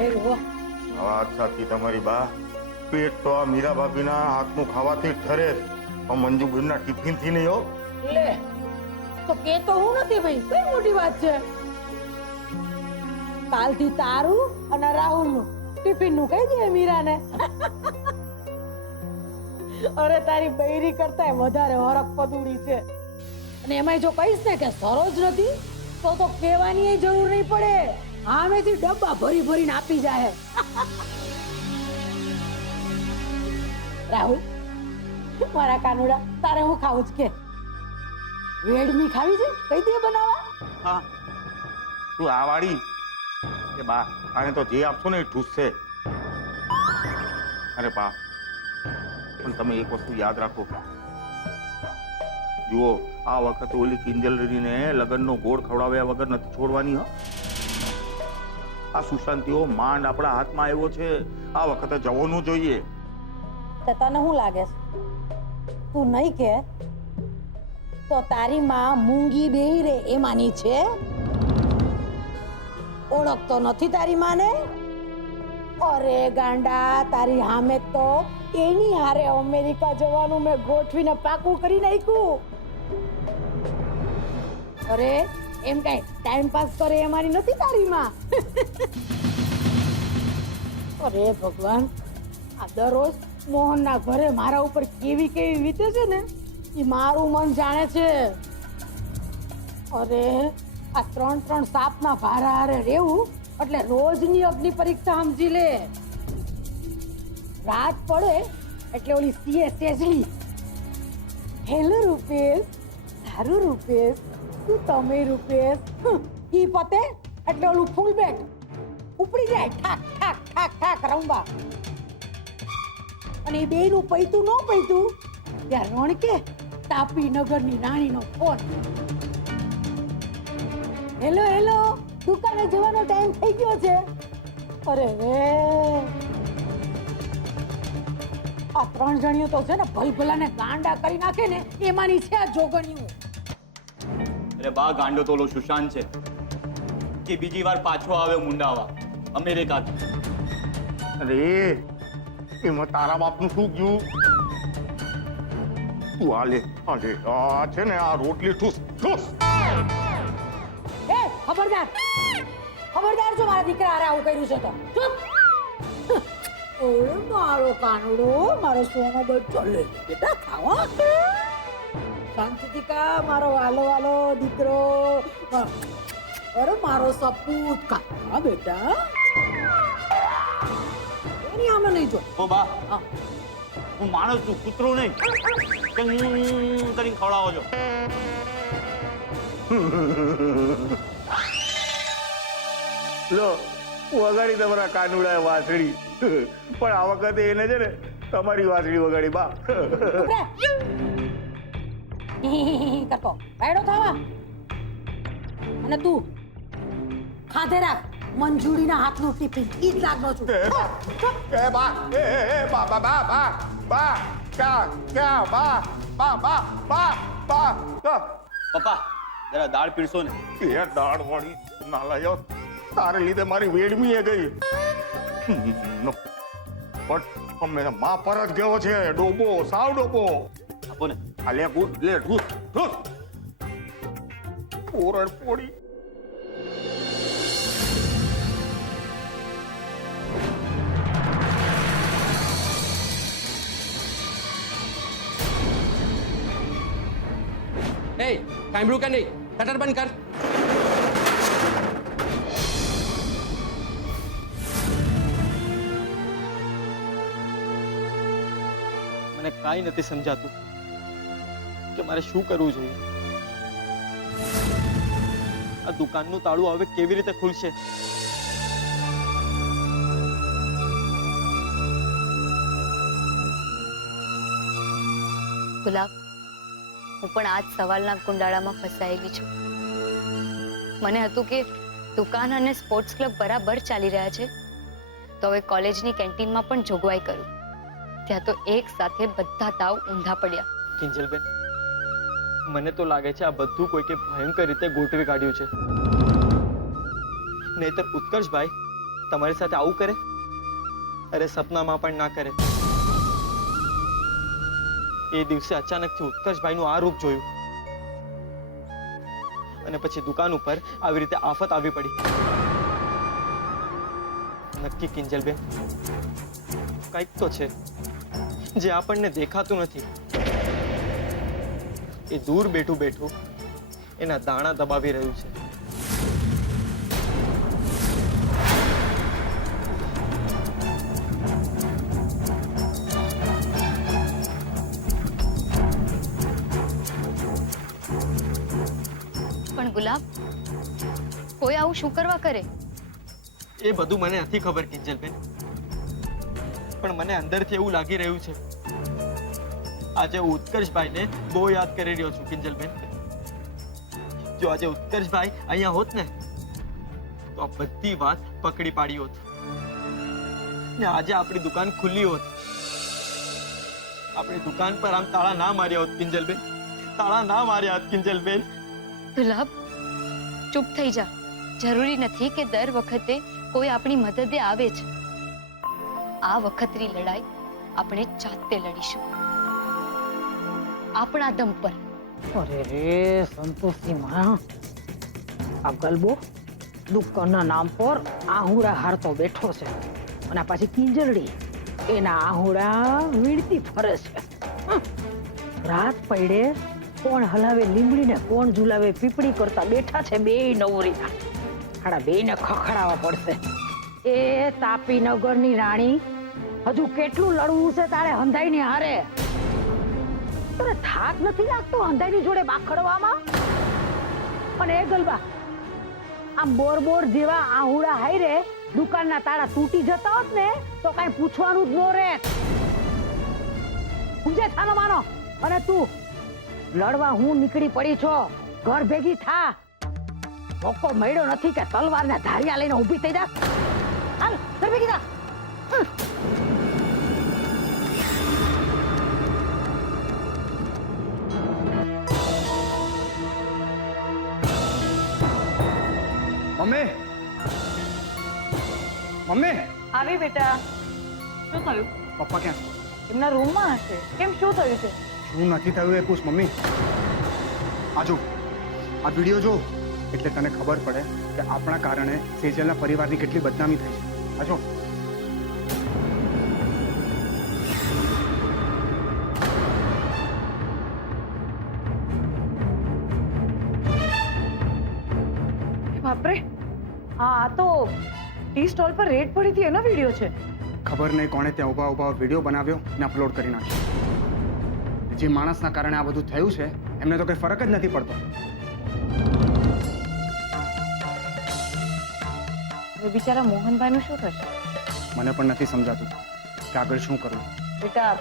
હેરો વાત સાચી તમારી બા. પેટ તો આ મીરા ભાભીના હાથનું ખાવાથી જ ઠરે, પણ મંજુબેનના ટિફિનથી નહીં હો. લે તો કે તો હું નથી ભાઈ, કઈ મોટી વાત છે. કાલથી તારું અને રાહુલનું ટિફિનનું કહી દે મીરાને. અરે તારી બૈરી કરતા વધારે હરખ પદુડી છે. અને એમાંય જો કહીશ ને કે સરોજ નથી તો કહેવાની જરૂર નહીં પડે. આમેથી ડબ્બા ભરી ભરીને આપી જાય. રાહુલ મારા કાનુડા, તારે હું ખાવું જ કે વેડમી ખાવી છે? કઈ દે બનાવવા. હા તું આ વાળી એ બા, આને તો જે આપશો ને એ ઠૂસશે. અરે બા, પણ તમે એક વસ્તુ યાદ રાખો. જુઓ, આ વખતે ઓલી કિંજલરીને લગ્નનો ગોળ ખવડાવ્યા વગર નથી છોડવાની. હા, આ સુશાંતિઓ માંડ આપણા હાથમાં આવ્યો છે. આ વખતે જવાનું જોઈએ. તો તને શું લાગે છે? તું નહીં કે તો તારી માં મૂંગી બેહી રે એમાંની છે. ઓળખતો નથી તારી માને? અરે ગાંડા, તારી હામે તો એની હારે અમેરિકા જવાનું મેં ગોઠવીને પાકું કરી નાખ્યું. અરે એમ કઈ ટાઈમ પાસ કરે એમાંની નથી તારી માં. અરે ભગવાન, આ દરરોજ મોહનના ઘરે મારા ઉપર કેવી કેવી વીતે છે ને એ મારું મન જાણે છે. અરે આ 3 સાપના ભારા હારે રહેવું એટલે રોજની અગ્નિ પરીક્ષા સમજી લે. રાત પડે એટલે ઓલી સીએ સેજડી, હેલો રૂપેશ, સારું રૂપેશ, તું તમે રૂપેશ, ઈ પતે એટલે ઓલું ફૂલ બેટ ઉપડી જાય ઠાક ઠાક ઠાક ઠાક રંબા. અને એ બેયનું પૈતું ન પૈતું ત્યાં રણકે તાપી નગરની રાણીનો ફોન. હેલો હેલો, દુકાને જવાનો ટાઈમ થઈ ગયો છે. અરે રે, આ 3 જણીઓ તો છે ને ભલભલાને ગાંડા કરી નાખે ને એમાંની છે આ જોગણીઓ. અરે બા, ગાંડો તોલો સુશાંત છે કે બીજી વાર પાછો આવ્યો મુંડાવા અમેરિકાથી. અરે એમાં તારા બાપનું શું ગયું? તું આ લે, આ છે ને આ રોટલી ઠૂસ ઠૂસ. એ ખબરદાર, ખબરદાર જો મારા દીકરા હારે આવું કર્યું છે તો ચૂપ. ઓય મારો કાનુડો, મારો સોનો બચ્ચો, લે બેટા ખાવા. શાંતિથી કા મારો વાલો વાલો દીકરો. અરે મારો સપૂત કા બેટા. એની આમે નહીં જો. ઓ બા, હું માણસ છું, કૂતરો નહીં. કરીને ખવડાવો છો. લો, વગાડી તમારા કાનુડાએ વાંસળી, પણ આ વખતે એને છે ને તમારી વાંસળી વગાડી બા. કરતો બેડો થવા. અને તું ખાધે રાખ મંજુડીના હાથનું ટિફિન. ઈ જ લાગનો છું. એ બા, એ બા બા બા બા બા, ક્યાં બા બા બા બા બા. પપ્પા, જરા દાળ પીરસો ને. એ દાળ વાળી નાલાયો, તારે લીધે મારી વેડમી એ ગઈ. પણ મેં માં પર જ ગયો છે. ડોબો, સાવ ડોબો. આપો ને. આ લે ગુડ, લે ઠૂસ ઠૂસ. ઓરડ પોડી. એ સાંભળ્યું કે નહીં? શટર બંધ કર. મને કાંઈ નથી સમજાતું કે મારે શું કરવું જોઈએ. આ દુકાનનું તાળું હવે કેવી રીતે ખુલશે? ગુલાબ, હું પણ આજ સવાલના કુંડાળામાં ફસાયેલી છું. મને હતું કે દુકાન અને સ્પોર્ટ્સ ક્લબ બરાબર ચાલી રહ્યા છે તો હવે કોલેજની કેન્ટીનમાં પણ જોગવાઈ કરું. ત્યાં તો એક સાથે બધા તાવ ઊંધા પડ્યા. કિંજલબેન, મને તો લાગે છે આ બધું કોઈકે ભયંકર રીતે ગોઠવી કાઢ્યું છે. નહીતર ઉત્કર્ષભાઈ તમારી સાથે આવું કરે? અરે સપનામાં પણ ના કરે. એ દિવસે અચાનકથી ઉત્કર્ષભાઈનું આ રૂપ જોયું અને પછી દુકાન ઉપર આવી રીતે આફત આવી પડી. નક્કી કિંજલબેન, કંઈક તો છે જે આપણને દેખાતું નથી. એ દૂર બેઠું બેઠું એના દાણા દબાવી રહ્યું છે. પણ ગુલાબ, કોઈ આવું શું કરવા કરે? એ બધું મને નથી ખબર કિંજલબેન, પણ મને અંદરથી એવું લાગી રહ્યું છે આજે હું ઉત્કર્ષભાઈને બહુ યાદ કરી રહ્યો છું કિંજલબેન. જો આજે ઉત્કર્ષભાઈ અહીંયા હોત ને તો આ બધી વાત પકડી પાડી હોત ને આજે આપણી દુકાન ખુલ્લી હોત. આપણી દુકાન પર આમ તાળા ના માર્યા હોત કિંજલબેન, તાળા ના માર્યા હોત કિંજલબેન. ગુલાબ, ચૂપ થઈ જા. જરૂરી નથી કે દર વખતે કોઈ આપણી મદદે આવે જ. આ વખતની લડાઈ આપણે જાતે લડીશું, આપણા દમ પર. અરે રે સંતોષી માં, આ ગલબો દુકાનના નામ પર આહુડા હારતો બેઠો છે અને પાછી કિંજલડી એના આહુડા વીણતી ફરે છે. રાત પડે કોણ હલાવે લીમડીને કોણ ઝુલાવે પીપળી કરતા બેઠા છે બે નવરીના. હાડા બેને ખખડાવવા પડશે. એ તાપીનગરની રાણી, હજુ કેટલું લડવું છે તારે હંધાઈની હારે? તને થાક નથી લાગતો હંધાઈની જોડે બાખડવામાં? અને એ ગલબા, આમ બોર બોર જેવા આહુડા હાઈરે દુકાનના તાળા તૂટી જતા હોત ને તો કઈ પૂછવાનું જ ન રહેત. સમજે થાનો માનો? અને તું લડવા હું નીકળી પડી છો, ઘર ભેગી થા. મોકો મળ્યો નથી કે તલવારના ધારિયા લઈને ઊભી થઈ જા. હાલ ઘર ભેગી થા. Mummy, mummy. આવી બેટા. શું થયું? પપ્પા ક્યાં છે? એમના રૂમમાં હશે. કેમ, શું થયું છે? શું નથી થયું એ પૂછ મમ્મી. આ જો, આ વિડીયો જો એટલે તને ખબર પડે કે આપણા કારણે સેજલના પરિવારની કેટલી બદનામી થઈ છે. આ જો. બાપરે, આ તો ટી સ્ટોલ પર રેડ પડી હતી એનો વિડીયો છે. ખબર નહીં કોણે ત્યાં ઊભા ઊભા વિડીયો બનાવ્યો ને અપલોડ કરી નાખ્યો. જે માણસના કારણે આ બધું થયું છે એમને તો કઈ ફરક જ નથી પડતો. હવે બિચારા મોહનભાઈનું શું થશે? મને પણ નથી સમજાતું કે આગળ શું કરવું. બેટા,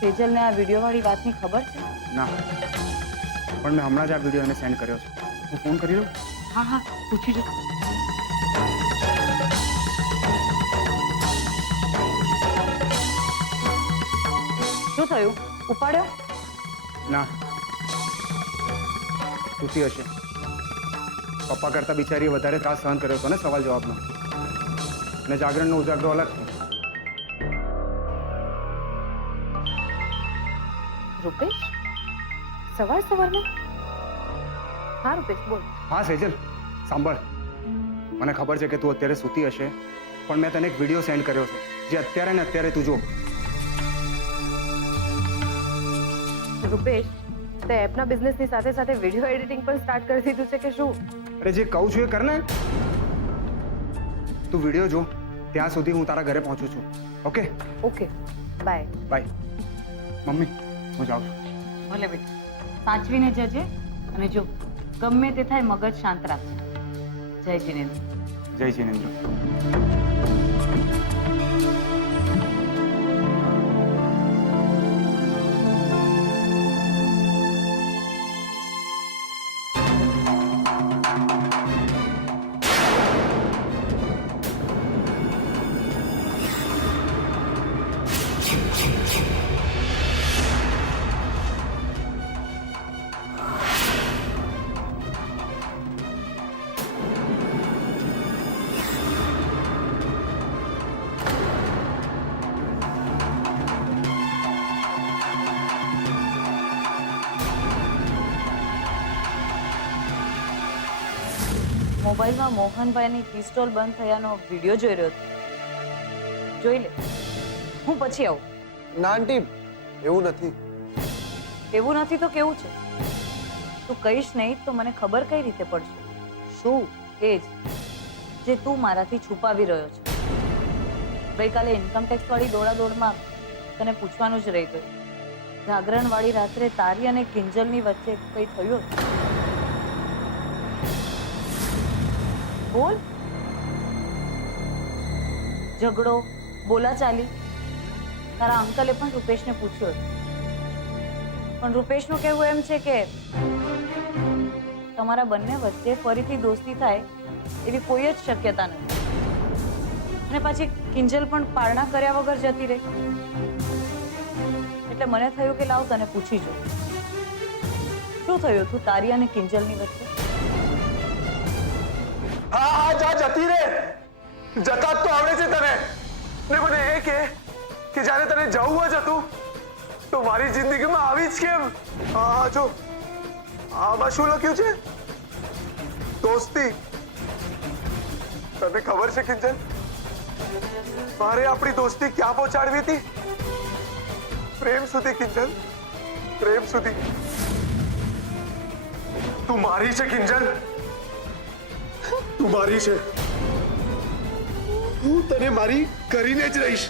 સેજલને આ વિડીયો વાળી વાતની ખબર છે? ના, પણ મેં હમણાં જ આ વિડીયો એને સેન્ડ કર્યો છે. હું ફોન કરી લઉં? હા હા, પૂછી જો. શું થયું? ઉપાડ્યો? ના, સૂતી હશે. પપ્પા કરતા બિચારીએ વધારે ત્રાસ સહન કર્યો હતો ને સવાલ જવાબનો. અને જાગરણનો ઉજાગરો અલગ છે. રૂપેશ, સવાર સવારમાં? હા રૂપેશ, બોલ. હા સેજલ, સાંભળ. મને ખબર છે કે તું અત્યારે સૂતી હશે, પણ મેં તને એક વિડીયો સેન્ડ કર્યો છે જે અત્યારે ને અત્યારે તું જો. રૂપેશ, તે એપના બિઝનેસની સાથે સાથે વિડીયો એડિટિંગ પણ સ્ટાર્ટ કરી દીધું છે કે શું? અરે જે કહું છું એ કર ને. તું વિડીયો જો, ત્યાં સુધી હું તારા ઘરે પહોંચું છું. Okay? Okay, bye. Bye. Mummy, હું જાઉં છું. ભલે બેટા, સાચવીને જજે. અને જો ગમે તે થાય મગજ શાંત રાખજે. જય જીનેન્દ્ર. જય જીનેન્દ્ર. મોબાઈલમાં મોહનભાઈની ટી સ્ટોલ બંધ થયાનો વિડીયો જોઈ રહ્યો હતો. જોઈ લે, હું પછી આવું. ના આંટી, એવું નથી. એવું નથી તો કેવું છે? તું કહીશ નહીં તો મને ખબર કઈ રીતે પડશે? શું? એ જ જે તું મારાથી છુપાવી રહ્યો છે. ગઈકાલે ઇન્કમટેક્સ વાળી દોડાદોડમાં તને પૂછવાનું જ રહી ગયું. જાગરણ વાળી રાત્રે તારી અને કિંજલની વચ્ચે કઈ થયું હતું? બોલ. ઝઘડો, બોલાચાલી? તારા અંકલે પણ રૂપેશને પૂછ્યું હતું, પણ રૂપેશનું કહેવું એમ છે કે તમારા બંને વચ્ચે ફરીથી દોસ્તી થાય એવી કોઈ જ શક્યતા નથી. અને પાછી કિંજલ પણ પારણા કર્યા વગર જતી રહી. એટલે મને થયું કે લાવ તને પૂછી જો, શું થયું તું તારી અને કિંજલની વચ્ચે? હા હા, જા જતી રે. જતા જ તો આવડે છે તને. ને મને એ કે જ્યારે તને જવું જ હતું તો મારી જિંદગીમાં આવી જ કેમ? હા જો, આમાં શું લખ્યું છે? દોસ્તી. તને ખબર છે કિંજલ, મારે આપણી દોસ્તી ક્યાં પહોંચાડવી હતી? પ્રેમ સુધી કિંજલ, પ્રેમ સુધી. તું મારી છે કિંજલ, તું મારી છે. હું તને મારી કરીને જ રહીશ.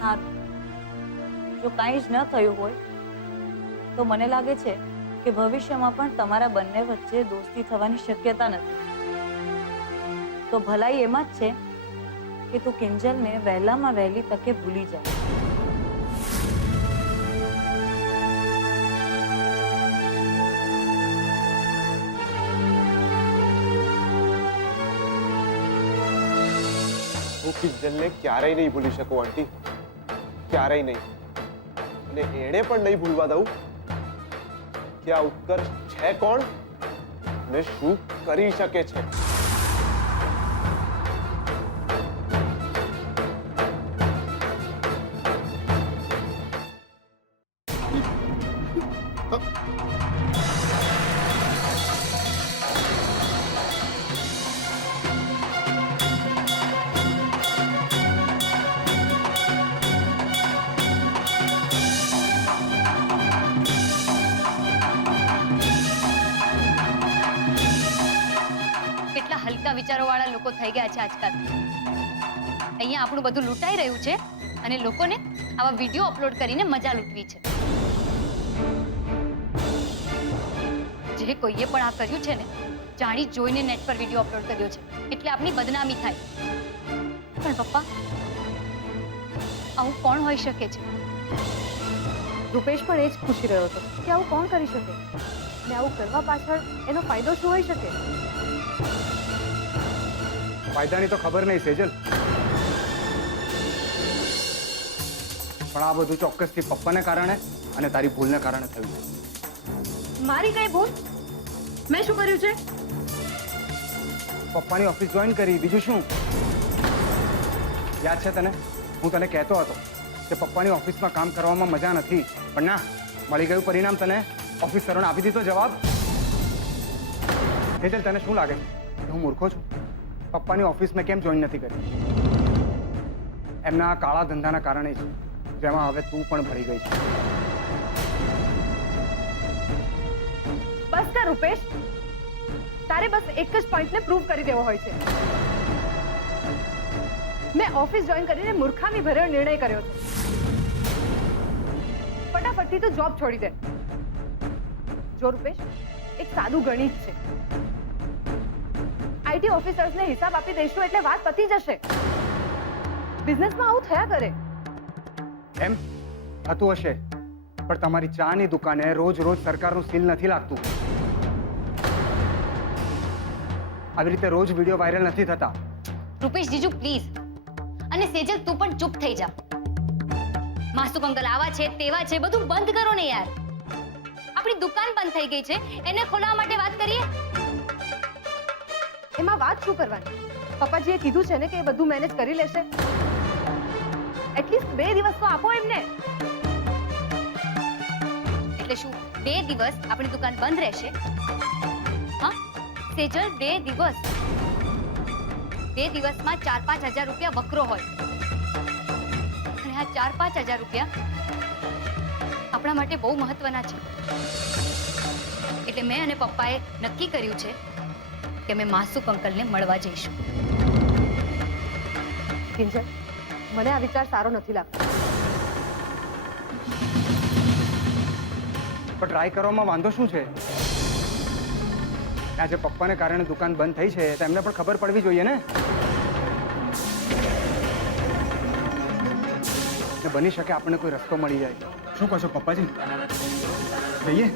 સારું, જો કાંઈ જ ન થયું હોય તો મને લાગે છે કે ભવિષ્યમાં પણ તમારા બંને વચ્ચે દોસ્તી થવાની શક્યતા નથી. તો ભલાઈ એમાં જ છે કે તું કિંજલને વહેલામાં વહેલી તકે ભૂલી જા. હું કિંજલને ક્યારેય નહીં ભૂલી શકું આંટી, ક્યારેય નહીં. અને એણે પણ નહીં ભૂલવા દઉં કે આ ઉત્કર્ષ છે કોણ અને શું કરી શકે છે. કેટલા હલકા વિચારોવાળા લોકો થઈ ગયા છે આજકાલ. અહીંયા આપણું બધું લૂંટાઈ રહ્યું છે અને લોકોને આવા વિડીયો અપલોડ કરીને મજા લૂંટવી છે. જે કોઈએ પણ આ કર્યું છે ને, જાણી જોઈને નેટ પર વિડીયો અપલોડ કર્યો છે એટલે આપની બદનામી થાય. પણ પપ્પા, આવું કોણ હોઈ શકે છે? રૂપેશ પણ એ જ પૂછી રહ્યો હતો કે આવું કોણ કરી શકે અને આવું કરવા પાછળ એનો ફાયદો શું હોઈ શકે? ફાયદાની તો ખબર નહીં સેજલ, પણ આ બધું ચોક્કસથી પપ્પાને કારણે અને તારી ભૂલને કારણે થયું છે. મારી કઈ ભૂલ? મેં શું કર્યું છે? પપ્પાની ઓફિસ જોઈન કરી, બીજું શું? યાદ છે તને? હું તને કહેતો હતો કે પપ્પાની ઓફિસમાં કામ કરવામાં મજા નથી, પણ ના, મળી ગયું પરિણામ. તને ઓફિસરોને આપી દીધો જવાબ. સેજલ, તને શું લાગે કે હું મૂર્ખો છું? પપ્પાની ઓફિસ મેં કેમ જોઈન નથી કરી? એમના કાળા ધંધાના કારણે જ, જેમાં હવે તું પણ ભળી ગઈ છે. બસ કર રૂપેશ, તારે બસ એક જ પોઈન્ટને પ્રૂવ કરી દેવો હોય છે. મેં ઓફિસ જોઈન કરીને મૂર્ખામી ભર્યો નિર્ણય કર્યો છે. ફટાફટથી તો જોબ છોડી દે. જો રૂપેશ, એક સાદું ગણિત છે. આઈટી ઓફિસર્સને હિસાબ આપી દઈશું એટલે વાત પતી જશે. બિઝનેસમાં આવું થયા કરે. એમ થતું હશે, પણ તમારી ચાની દુકાને રોજ રોજ સરકારનું સીલ નથી લાગતું. આવી રીતે રોજ વિડીયો વાયરલ નથી થતા. રૂપેશ જીજુ પ્લીઝ, અને સેજલ તું પણ ચૂપ થઈ જા. માસુક અંકલ આવા છે તેવા છે, બધું બંધ કરો ને યાર. આપણી દુકાન બંધ થઈ ગઈ છે, એને ખોલવા માટે વાત કરીએ. એમાં વાત શું કરવાની? પપ્પાજીએ કીધું છે ને કે એ બધું મેનેજ કરી લેશે. એટલીસ્ટ 2 દિવસ તો આપો એમને. એટલે શું 2 દિવસ આપણી દુકાન બંધ રહેશે? હા સેજલ, 2 દિવસ. 2 દિવસમાં 4-5 હજાર રૂપિયા વકરો હોય, અને આ 4-5 હજાર રૂપિયા આપણા માટે બહુ મહત્વના છે. એટલે મેં અને પપ્પાએ નક્કી કર્યું છે કે અમે માસુક અંકલને મળવા જઈશું. કિંજલ, મને આ વિચાર સારો નથી લાગતો. પણ ટ્રાય કરવામાં વાંધો શું છે? આજે પપ્પાને કારણે દુકાન બંધ થઈ છે તો એમને પણ ખબર પડવી જોઈએ ને. બની શકે આપણને કોઈ રસ્તો મળી જાય. શું કહો છો પપ્પાજી? જઈએ?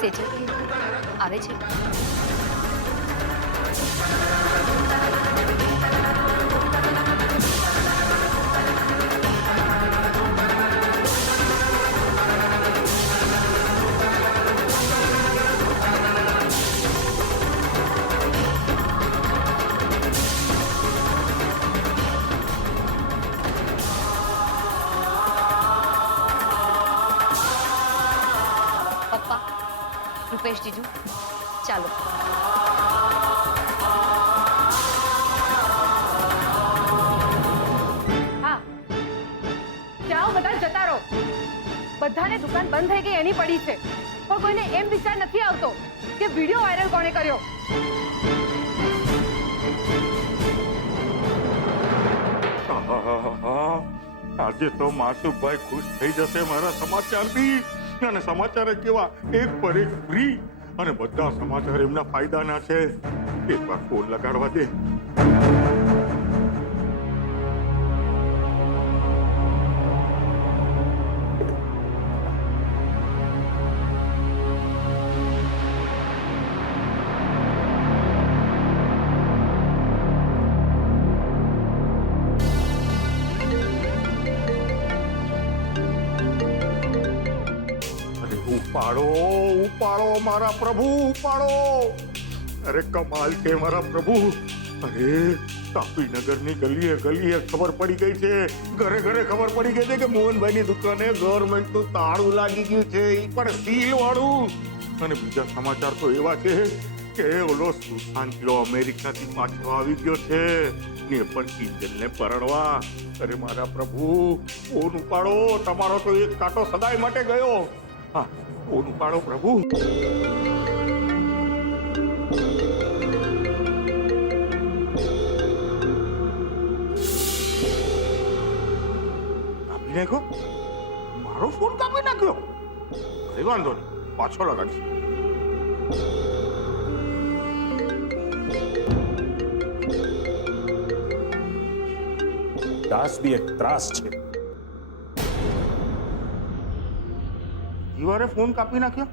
સેજલ આવે છે. પપ્પા, રૂપેશ જીજુ, ચાલો. હા, જાઓ બધા જતા રહો. બધાને દુકાન બંધ થઈ ગઈ એની પડી છે, પણ કોઈને એમ વિચાર નથી આવતો કે વિડીયો વાયરલ કોણે કર્યો. આજે તો માસુભાઈ ખુશ થઈ જશે મારા સમાચારથી. અને સમાચાર કેવા, એક પર એક ફ્રી, અને બધા સમાચાર એમના ફાયદાના છે. એકવાર ફોન લગાડવા દે. ઉપાડો ઉપાડો મારા પ્રભુ, ઉપાડો. અરે કમાલ છે મારા પ્રભુ. અરે તાપી નગરની ગલીએ ગલીએ ખબર પડી ગઈ છે, ઘરે ઘરે ખબર પડી ગઈ છે કે મોહનભાઈની દુકાને ગવર્મેન્ટનું તાળું લાગી ગયું છે, એ પણ સીલ વાળું. અને બીજા સમાચાર તો એવા છે કે ઓલો સુશાંત અમેરિકાથી પાછો આવી ગયો છે, ને પણ કિંજલને પરણવા. અરે મારા પ્રભુ, ફોન ઉપાડો. તમારો તો એક કાંટો સદાય માટે ગયો. હા, ફોન ઉપાડો પ્રભુ. કાપી નાખ્યો? મારો ફોન કાપી નાખ્યો? કઈ વાંધો નહીં, પાછો લગાડીશ. દાસ બી એક ત્રાસ છે. જીવારે ફોન કાપી નાખ્યો?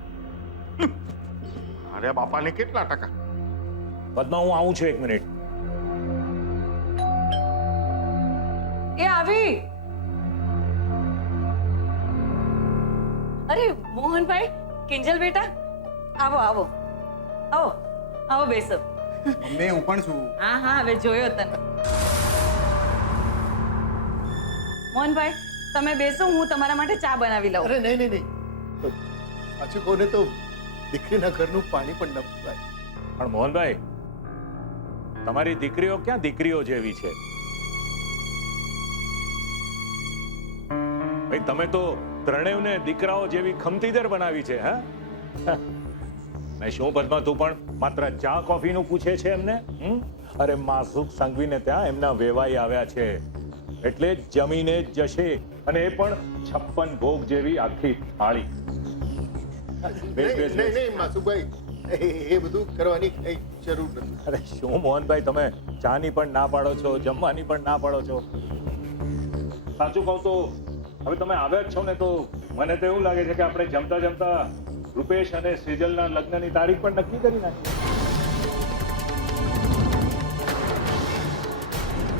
અરે બાપાને કેટલા ટકા? પદ્મા, હું આવું છું 1 મિનિટ. એ આવી. અરે મોહનભાઈ, કિંજલ બેટા, આવો આવો આવો આવો, બેસો. મમ્મી, હું પણ છું. હા હા, હવે જોયો તને. મોહનભાઈ, તમે બેસો, હું તમારા માટે ચા બનાવી લઉં. અરે નહીં નહીં નહીં, સાચું કહું ને તો દીકરીના ઘરનું પાણી પણ ન પીવાય. પણ મોહનભાઈ, તમારી દીકરીઓ ક્યાં દીકરીઓ જેવી છે? ભાઈ, તમે તો ત્રણેયને દીકરાઓ જેવી ખમતીદર બનાવી છે. હા, મેં શું પદ્મા, તું પણ માત્ર ચા કોફીનું પૂછે છે એમને? અરે માસુક સંઘવીને ત્યાં એમના વેવાઈ આવ્યા છે, એટલે જમીને જ જશે, અને એ પણ 56 ભોગ જેવી આખી થાળી. નહીં માસુભાઈ, એ બધું કરવાની કઈ જરૂર નથી. અરે શું મોહનભાઈ, તમે ચાની પણ ના પાડો છો, જમવાની પણ ના પાડો છો. સાચું કહું તો હવે તમે આવ્યા જ છો ને, તો મને તો એવું લાગે છે કે આપણે જમતા જમતા રૂપેશ અને સેજલના લગ્નની તારીખ પણ નક્કી કરી નાખી.